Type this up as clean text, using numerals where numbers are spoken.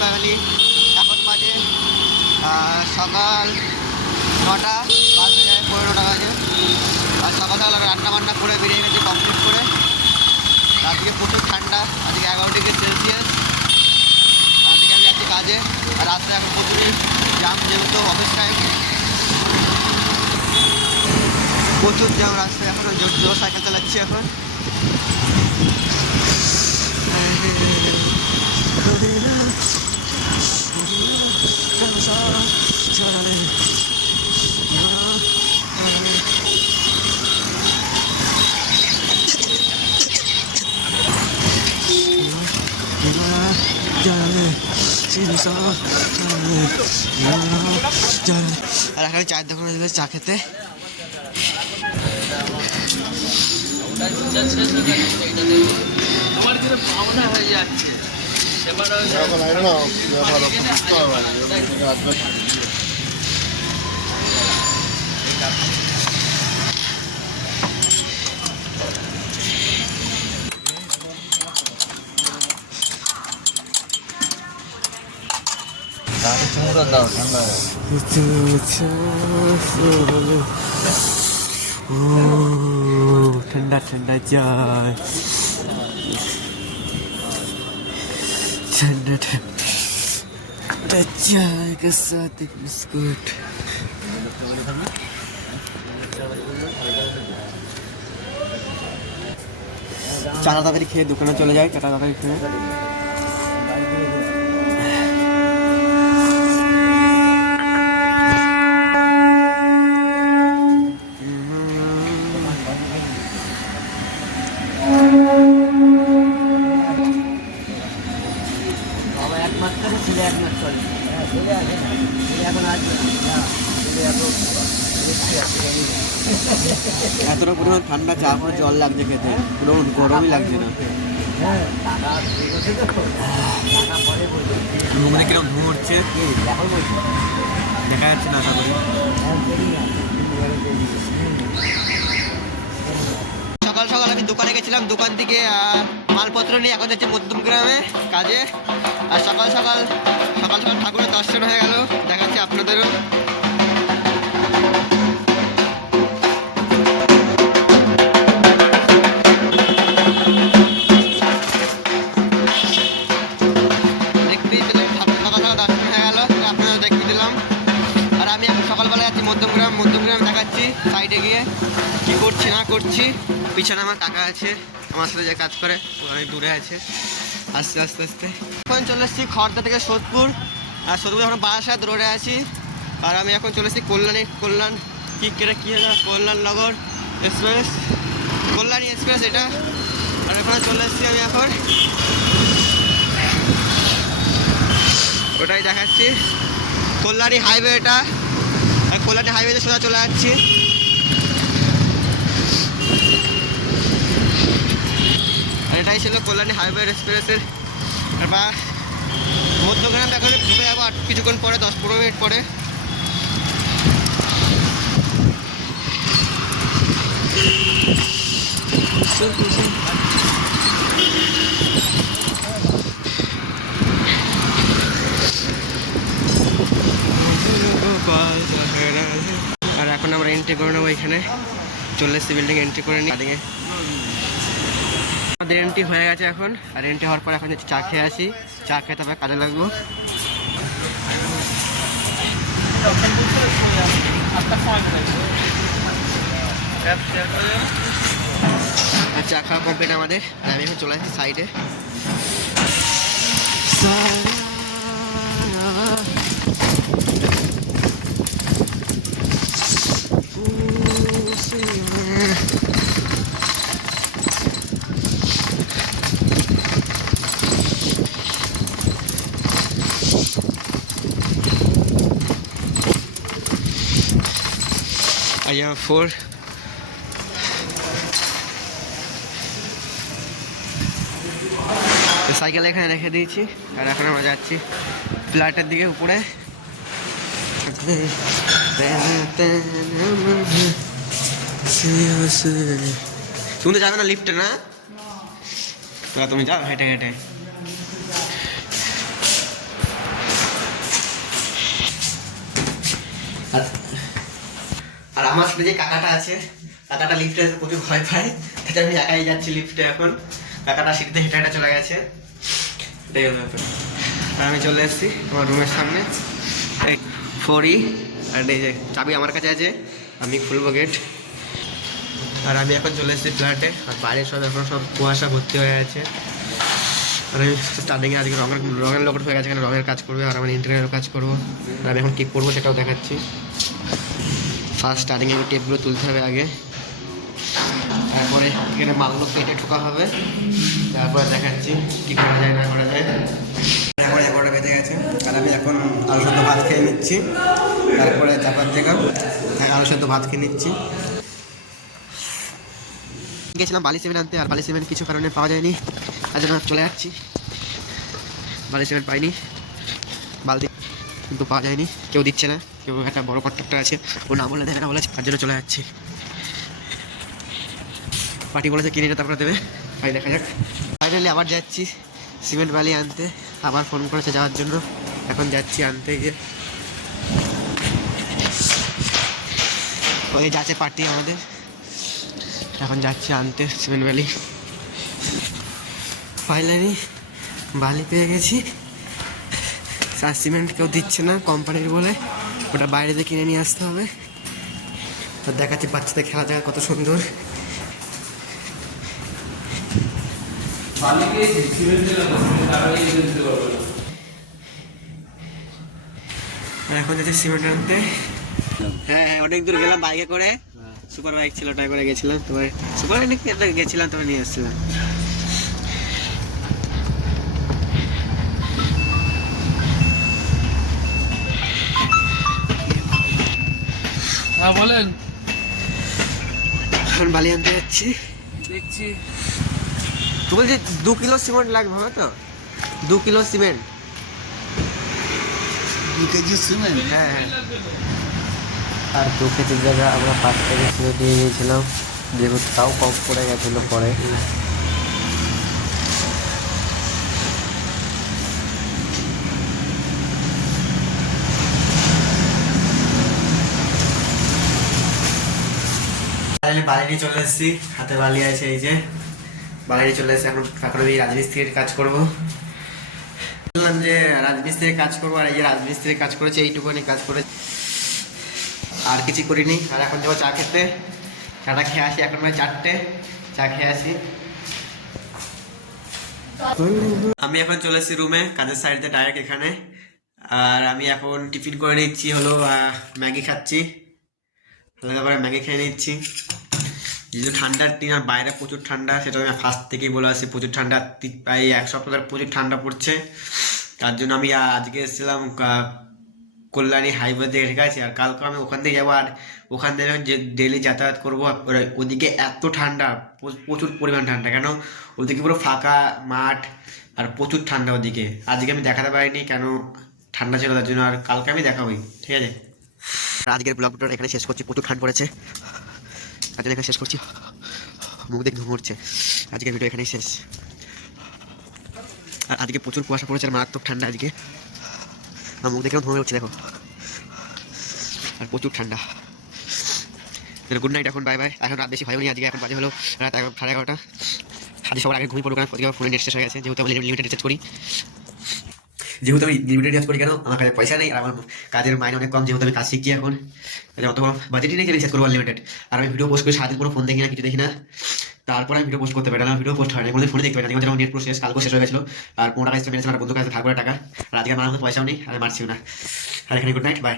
Family. এখন বাজে সকাল 9টা, বাজে যায় 9:30 বাজে। আর সকাল সকাল রান্না বান্না করে বেরিয়ে গেছি কমপ্লিট করে। আজকে প্রচুর ঠান্ডা, আজকে 11°C। আজকে আমি যাচ্ছি কাজে। আর রাস্তায় এখন প্রচুরই জাম, যেহেতু অফিস টাইম, প্রচুর জ্যাম রাস্তায়। এখন জোর সাইকেল চালাচ্ছি এখন। আর এখানে চায়ের দোকানে দেবে চা খেতে। ठंडा ठंडा चाय, ठंडा ठंडा चाय के साथ एक बिस्कुट। चारा तकारी खेয়ে দোকানে চলে যায়। চারা তরকারি খেয়ে এতটা পরিমাণ ঠান্ডা চা, পুরো জল লাগছে খেতে, পুরো গরমই লাগছে না। মুখে কিরকম ঘুম উঠছে দেখা যাচ্ছে না আশা করি। সকাল সকাল আমি দোকানে গেছিলাম, দোকান থেকে মালপত্র নিয়ে এখন যাচ্ছি মধ্যমগ্রামে কাজে। আর সকাল সকাল ঠাকুরের দর্শন হয়ে গেল, দেখাচ্ছি আপনাদেরও। মধ্যমগ্রাম দেখাচ্ছি সাইডে গিয়ে কি করছি না করছি। পিছনে আমার কাকা আছে, আমার সাথে যে কাজ করে, অনেক দূরে আছে। আস্তে আস্তে আস্তে এখন চলে এসেছি খড়দা থেকে সোদপুর। আর সোদপুর এখন বারাসাত রোডে আছি। আর আমি এখন চলে এসেছি কল্যাণ নগর এক্সপ্রেস, কল্যাণী এক্সপ্রেস এটা। আর এখানে চলে এসেছি আমি এখন, ওটাই দেখাচ্ছি কল্যাণী হাইওয়ে এটা। আর কল্যাণী হাইওয়েতে সোজা চলে যাচ্ছি। আর এটাই ছিল কল্যাণী হাইওয়ে এক্সপ্রেসের। এবার মধ্যগ্রাম এখন ঢুকে যাবো আর কিছুক্ষণ পরে, 10-15 মিনিট পরে। আর এখন আমরা এন্ট্রি করে নেবো, এখানে চলে এসেছি বিল্ডিং, এন্ট্রি করে নিই। আমাদের এন্ট্রি হয়ে গেছে এখন। আর এন্ট্রি হওয়ার পর এখন চা খেয়ে আসি, চা খেয়ে তারপরে কাজে লাগবো। আর চা খাওয়া কমপ্লিট আমাদের। আর আমি এখন চলে আসছি সাইডে। IM4 সাইকেল এখানে রেখে দিয়েছি। আর এখন আমরা যাচ্ছি ফ্ল্যাটের দিকে উপরে। তুমি তো যাবে না লিফটে না, তুমি যাও হেঁটে হেঁটে। আর আমার সাথে যে কাকাটা আছে, কাকাটা লিফটে প্রচুর ভয় পায়, তাই আমি একাই যাচ্ছি লিফটে এখন। কাকাটা সিঁড়িতে হেঁটে হেঁটে চলে গেছে, এটাই হলো ব্যাপার। আর আমি চলে এসেছি আমার রুমের সামনে, ফোরি আর এই যে চাবি আমার কাছে আছে, আমি খুলবো গেট। আর আমি এখন চলে এসেছি ফ্ল্যাটে, আর বাইরে সব এখন সব কুয়াশা ভর্তি হয়ে আছে। আর আমি স্টার্টিংয়ে আজকে রঙের লোক হয়ে গেছে, এখানে রঙের কাজ করবে আর আমি ইন্টেরিয়ারের কাজ করবো। আর আমি এখন কী করবো সেটাও দেখাচ্ছি। ফার্স্ট স্টার্টিংয়ে টেপগুলো তুলতে হবে আগে, তারপরে এখানে মালগুলো কেটে ঠোকা হবে, তারপরে দেখাচ্ছি কী করা যায় না করা যায়। এখন 11টা বেজে গেছে, আর আমি এখন আলু সেদ্ধ ভাত খেয়ে নিচ্ছি, তারপরে চাপার থেকে আলু সেদ্ধ ভাত খেয়ে নিচ্ছি। গেছিলাম বালি সিমেন্ট আনতে, আর বালি সিমেন্ট কিছু কারণে পাওয়া যায়নি, তার জন্য চলে যাচ্ছি। বালি সিমেন্ট পাইনি, বালতি কিন্তু পাওয়া যায়নি, কেউ দিচ্ছে না, কেউ একটা বড় কন্ট্রাক্টর আছে, ও না বলে দেবে না বলেছে, তার জন্য চলে যাচ্ছি। পার্টি বলেছে কিনে তারপরে দেবে, তাই দেখা যাক। ফাইনালি আবার যাচ্ছি সিমেন্ট বালি আনতে, আবার ফোন করেছে যাওয়ার জন্য, এখন যাচ্ছি আনতে গিয়ে। ওই যাচ্ছে পার্টি আমাদের, এখন যাচ্ছি আনতে সিমেন্ট বালি। ফাইনালি বালি পেয়ে গেছি, আর সিমেন্ট কেউ দিচ্ছে না কোম্পানির বলে, ওটা বাইরে থেকে কিনে নিয়ে আসতে হবে। তো দেখাচ্ছি বাচ্চাদের খেলা জায়গা কত সুন্দর। এখন যাচ্ছি সিমেন্ট আনতে। হ্যাঁ, অনেক দূর গেলাম বাইকে করে, সুপার বাইক ছিল ওটাই করে গেছিলাম, তবে সুপার বাইক গেছিলাম, তবে নিয়ে এসেছিলাম। হ্যাঁ বলেন। এখন বালি আনতে যাচ্ছি, দেখছি। তুই বলছি 2 কিলো সিমেন্ট লাগবে, হবে তো? 2 কিলো সিমেন্ট, 2 কেজি সিমেন্ট? হ্যাঁ হ্যাঁ। আর 2 কেজির জায়গায় আমরা 5 কেজি সিমেন্ট দিয়ে গিয়েছিলাম, যেহেতু তাও কম পড়ে গেছিলো পরে। বালি নিয়ে চলে এসেছি, হাতে বালি আছে, এই যে বালি নিয়ে চলে এসেছি। এখন আমি রাজমিস্ত্রির কাজ করবো, বললাম যে রাজমিস্ত্রির কাজ করবো, আর এই যে রাজমিস্ত্রির কাজ করেছে, এইটুকুনি কাজ করে আর কিছু করিনি। আর এখন যাবো চা খেতে, চাটা খেয়ে আসি, এখন মানে 4টে, চা খেয়ে আসি। আমি এখন চলে এসেছি রুমে, কাজের সাইডে ডাইরেক্ট এখানে। আর আমি এখন টিফিন করে নিচ্ছি, হলো ম্যাগি খাচ্ছি, হালকা করে ম্যাগি খেয়ে নিচ্ছি। যেহেতু ঠান্ডার দিন আর বাইরে প্রচুর ঠান্ডা, সেটা আমি ফার্স্ট থেকেই বলে আসি, প্রচুর ঠান্ডা, প্রায় 1 সপ্তাহ ধরে প্রচুর ঠান্ডা পড়ছে। তার জন্য আমি আজকে এসেছিলাম কল্যাণী হাইওয়ে থেকে, ঠিক আছে। আর কালকে আমি ওখান থেকে যাবো, আর ওখান থেকে যে ডেলি যাতায়াত করবো। ওদিকে এত ঠান্ডা, প্রচুর পরিমাণ ঠান্ডা, কেন ওদিকে পুরো ফাঁকা মাঠ আর প্রচুর ঠান্ডা ওদিকে। আজকে আমি দেখাতে পারিনি কেন ঠান্ডা ছিল, তার জন্য। আর কালকে আমি দেখাবোই, ঠিক আছে। আজকের ব্লগটা এখানে শেষ করছি, প্রচুর ঠান্ডা পড়েছে, তার জন্য এখানে শেষ করছি। মুখ দেখে ঘুম উঠছে, আজকের ভিডিও এখানেই শেষ। আর আজকে প্রচুর কুয়াশা পড়েছে, আর মারাত্মক ঠান্ডা আজকে, আর মুখ দেখে ঘুম উঠছে দেখো, আর প্রচুর ঠান্ডা। গুড নাইট, এখন বাই বাই। এখন রাত বেশি হয়নি, আজকে এখন বাজে হলো রাত 11:30। আজকে সবার আগে ঘুমিয়ে পড়বো, কারণ আজকে ফোনে নেট শেষ হয়ে গেছে, যেহেতু আমি লিমিটেড রিচার্জ করি। কেন আমার কাছে পয়সা নেই, আর আমার কাজের মাইনে অনেক কম, যেহেতু আমি কাজ শিখছি এখন, অত বাজেটই নেই যে রিচার্জ করবো আনলিমিটেড। আর আমি ভিডিও পোস্ট করি সারাদিন, কোনো ফোন দেখি না, কিছু দেখি না, তারপরে আমি ভিডিও পোস্ট করতে পারি না, ভিডিও পোস্ট হয় না, কোনো ফোনে দেখতে পারি না। যেমন নেট পুরো শেষ, কালকে শেষ হয়ে গেছিলো, আর 15 টাকা মেরেছিলাম, আর বন্ধুর কাছে ধার করে টাকা, আর আজকে আমার পয়সাও নেই, আর মারছিও না। আর এখানে গুড নাইট, বাই।